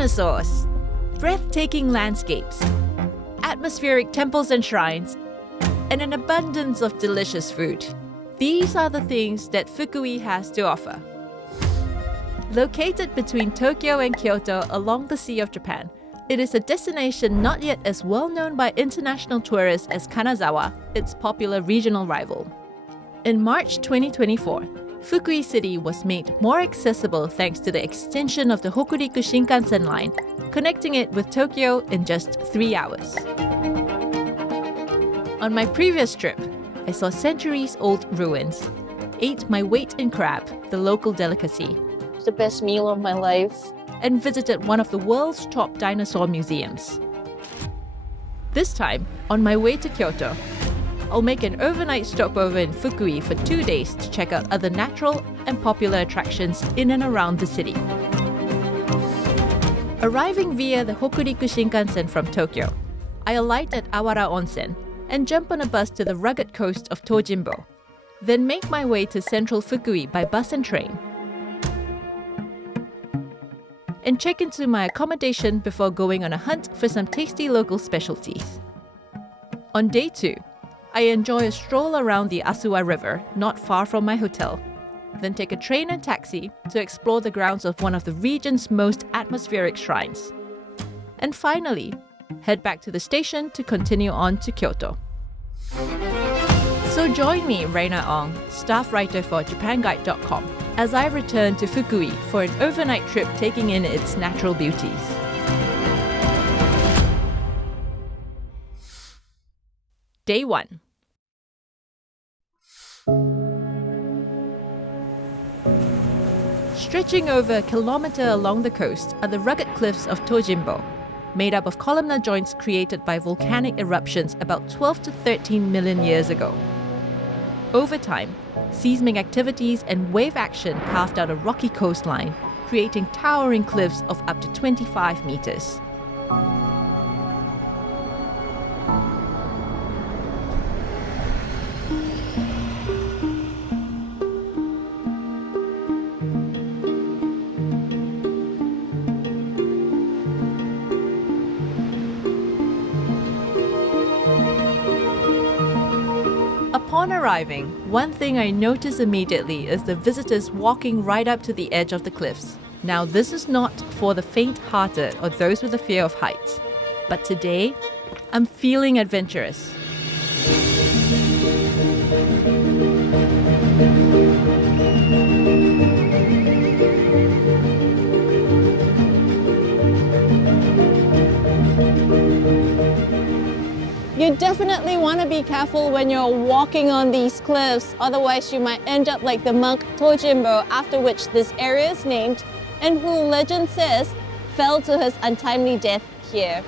dinosaurs, breathtaking landscapes, atmospheric temples and shrines, and an abundance of delicious food. These are the things that Fukui has to offer. Located between Tokyo and Kyoto along the Sea of Japan, it is a destination not yet as well known by international tourists as Kanazawa, its popular regional rival. In March 2024, Fukui City was made more accessible thanks to the extension of the Hokuriku Shinkansen line, connecting it with Tokyo in just 3 hours. On my previous trip, I saw centuries-old ruins, ate my weight in crab, the local delicacy, The best meal of my life. and visited one of the world's top dinosaur museums. This time, on my way to Kyoto, I'll make an overnight stopover in Fukui for 2 days to check out other natural and popular attractions in and around the city. Arriving via the Hokuriku Shinkansen from Tokyo, I alight at Awara Onsen and jump on a bus to the rugged coast of Tojinbo, then make my way to central Fukui by bus and train, and check into my accommodation before going on a hunt for some tasty local specialties. On day 2, I enjoy a stroll around the Asuwagawa River not far from my hotel, then take a train and taxi to explore the grounds of one of the region's most atmospheric shrines. And finally, head back to the station to continue on to Kyoto. So join me, Raina Ong, staff writer for JapanGuide.com, as I return to Fukui for an overnight trip taking in its natural beauties. Day 1. Stretching over a kilometer along the coast are the rugged cliffs of Tojinbo, made up of columnar joints created by volcanic eruptions about 12 to 13 million years ago. Over time, seismic activities and wave action carved out a rocky coastline, creating towering cliffs of up to 25 meters. Upon arriving, one thing I notice immediately is the visitors walking right up to the edge of the cliffs. Now, this is not for the faint-hearted or those with a fear of heights, but today, I'm feeling adventurous. You definitely want to be careful when you're walking on these cliffs, otherwise you might end up like the monk Tojinbo, after which this area is named, and who legend says fell to his untimely death here.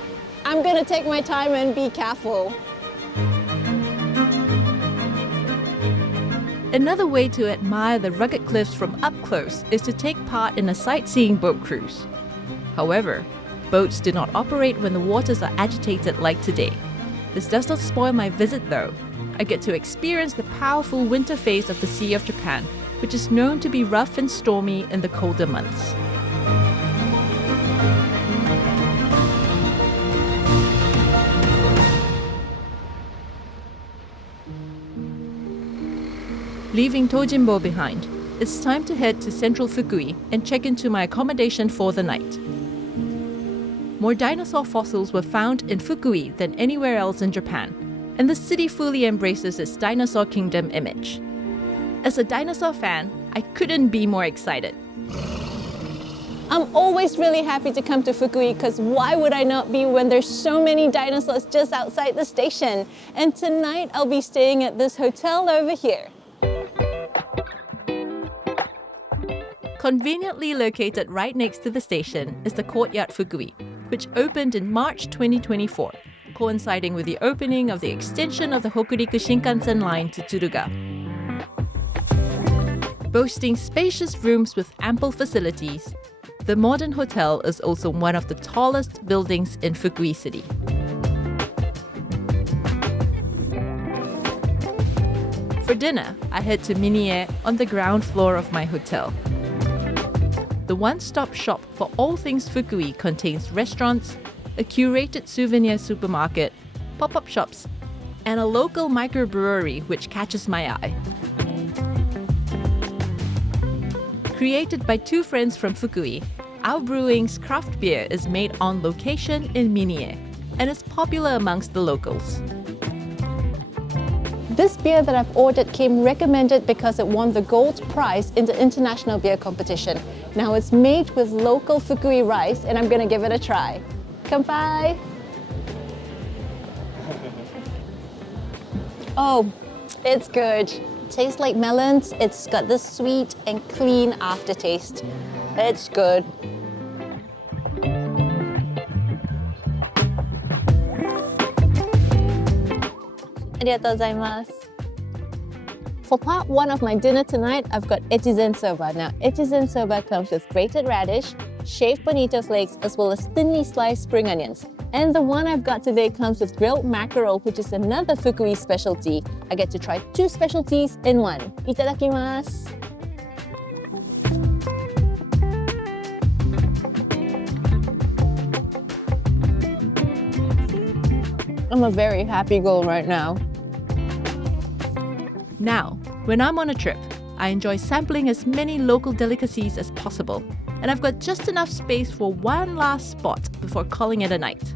I'm gonna take my time and be careful. Another way to admire the rugged cliffs from up close is to take part in a sightseeing boat cruise. However, boats do not operate when the waters are agitated like today. This does not spoil my visit though. I get to experience the powerful winter phase of the Sea of Japan, which is known to be rough and stormy in the colder months. Leaving Tojinbo behind, it's time to head to central Fukui and check into my accommodation for the night. More dinosaur fossils were found in Fukui than anywhere else in Japan, and the city fully embraces its dinosaur kingdom image. As a dinosaur fan, I couldn't be more excited. I'm always really happy to come to Fukui because why would I not be when there's so many dinosaurs just outside the station? And tonight I'll be staying at this hotel over here. Conveniently located right next to the station is the Courtyard Fukui, which opened in March 2024, coinciding with the opening of the extension of the Hokuriku Shinkansen line to Tsuruga. Boasting spacious rooms with ample facilities, the modern hotel is also one of the tallest buildings in Fukui City. For dinner, I head to MINIE on the ground floor of my hotel. the one-stop shop for all things Fukui contains restaurants, a curated souvenir supermarket, pop-up shops, and a local microbrewery which catches my eye. Created by two friends from Fukui, our brewing's craft beer is made on location in MINIE and is popular amongst the locals. This beer that I've ordered came recommended because it won the gold prize in the international beer competition. Now it's made with local Fukui rice and I'm gonna give it a try. Kanpai! Oh, it's good. It tastes like melons. It's got this sweet and clean aftertaste. It's good. Arigatou gozaimasu. For part one of my dinner tonight, I've got Echizen soba. Now, Echizen soba comes with grated radish, shaved bonito flakes, as well as thinly sliced spring onions. And the one I've got today comes with grilled mackerel, which is another Fukui specialty. I get to try two specialties in one. Itadakimasu. I'm a very happy girl right now. Now, when I'm on a trip, I enjoy sampling as many local delicacies as possible, and I've got just enough space for one last spot before calling it a night.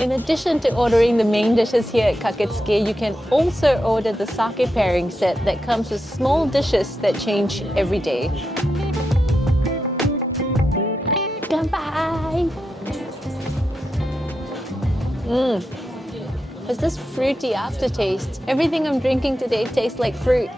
In addition to ordering the main dishes here at Kaketsuke, you can also order the sake pairing set that comes with small dishes that change every day. Kanpai! It's this fruity aftertaste. Everything I'm drinking today tastes like fruit.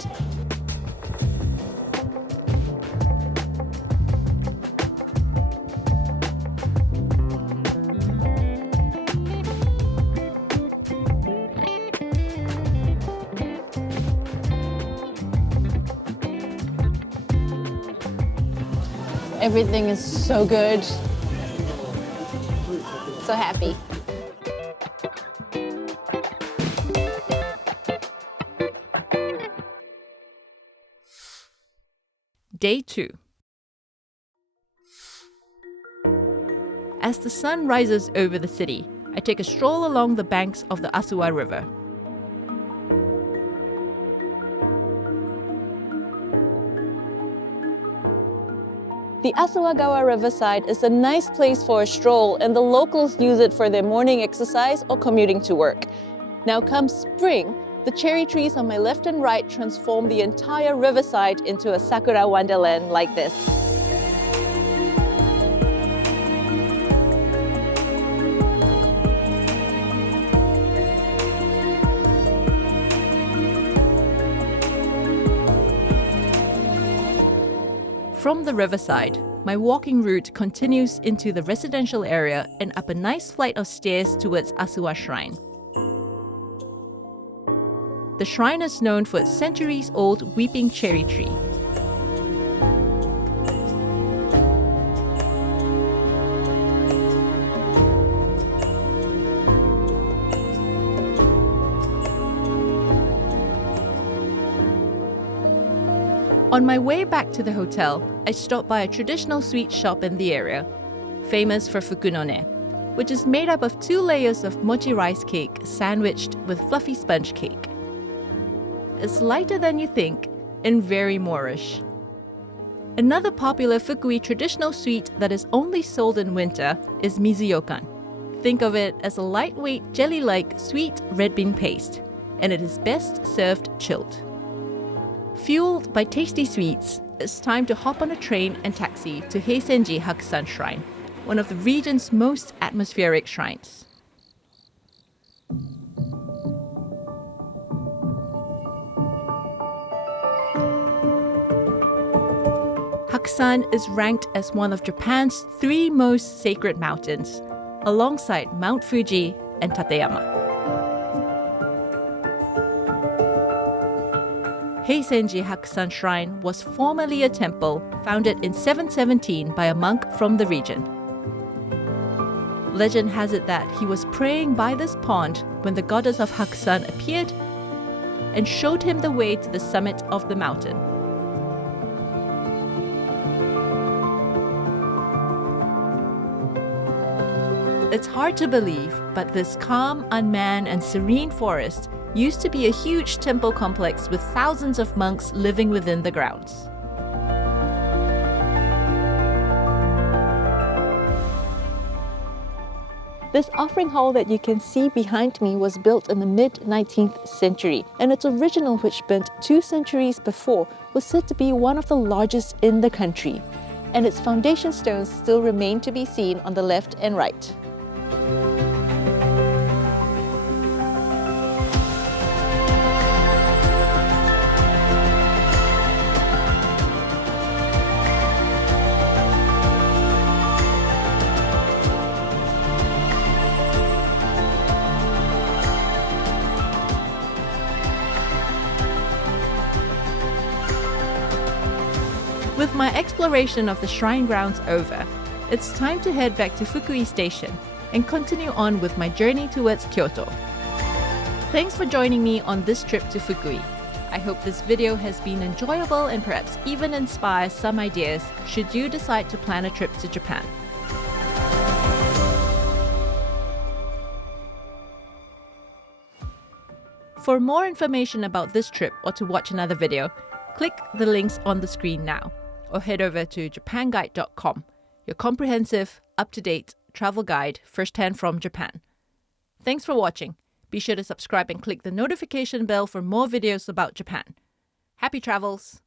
Everything is so good. So happy. Day 2. As the sun rises over the city, I take a stroll along the banks of the Asuwagawa River. The Asuwagawa Riverside is a nice place for a stroll, and the locals use it for their morning exercise or commuting to work. Now come spring, the cherry trees on my left and right transform the entire riverside into a sakura wonderland like this. From the riverside, my walking route continues into the residential area and up a nice flight of stairs towards Asuwa Shrine. The shrine is known for its centuries-old weeping cherry tree. On my way back to the hotel, I stopped by a traditional sweet shop in the area, famous for fukunone, which is made up of 2 layers of mochi rice cake sandwiched with fluffy sponge cake. It's lighter than you think and very Moorish. Another popular Fukui traditional sweet that is only sold in winter is mizuyokan. Think of it as a lightweight jelly-like sweet red bean paste, and it is best served chilled. Fueled by tasty sweets, it's time to hop on a train and taxi to Heisenji Hakusan Shrine, one of the region's most atmospheric shrines. Hakusan is ranked as one of Japan's 3 most sacred mountains, alongside Mount Fuji and Tateyama. Heisenji Hakusan Shrine was formerly a temple founded in 717 by a monk from the region. Legend has it that he was praying by this pond when the goddess of Hakusan appeared and showed him the way to the summit of the mountain. It's hard to believe, but this calm, unmanned, and serene forest used to be a huge temple complex with thousands of monks living within the grounds. This offering hall that you can see behind me was built in the mid-19th century, and its original, which burnt 2 centuries before, was said to be one of the largest in the country, and its foundation stones still remain to be seen on the left and right. With my exploration of the shrine grounds over, it's time to head back to Fukui Station and continue on with my journey towards Kyoto. Thanks for joining me on this trip to Fukui. I hope this video has been enjoyable and perhaps even inspires some ideas should you decide to plan a trip to Japan. For more information about this trip or to watch another video, click the links on the screen now, or head over to japanguide.com, your comprehensive, up-to-date travel guide firsthand from Japan. Thanks for watching. Be sure to subscribe and click the notification bell for more videos about Japan. Happy travels!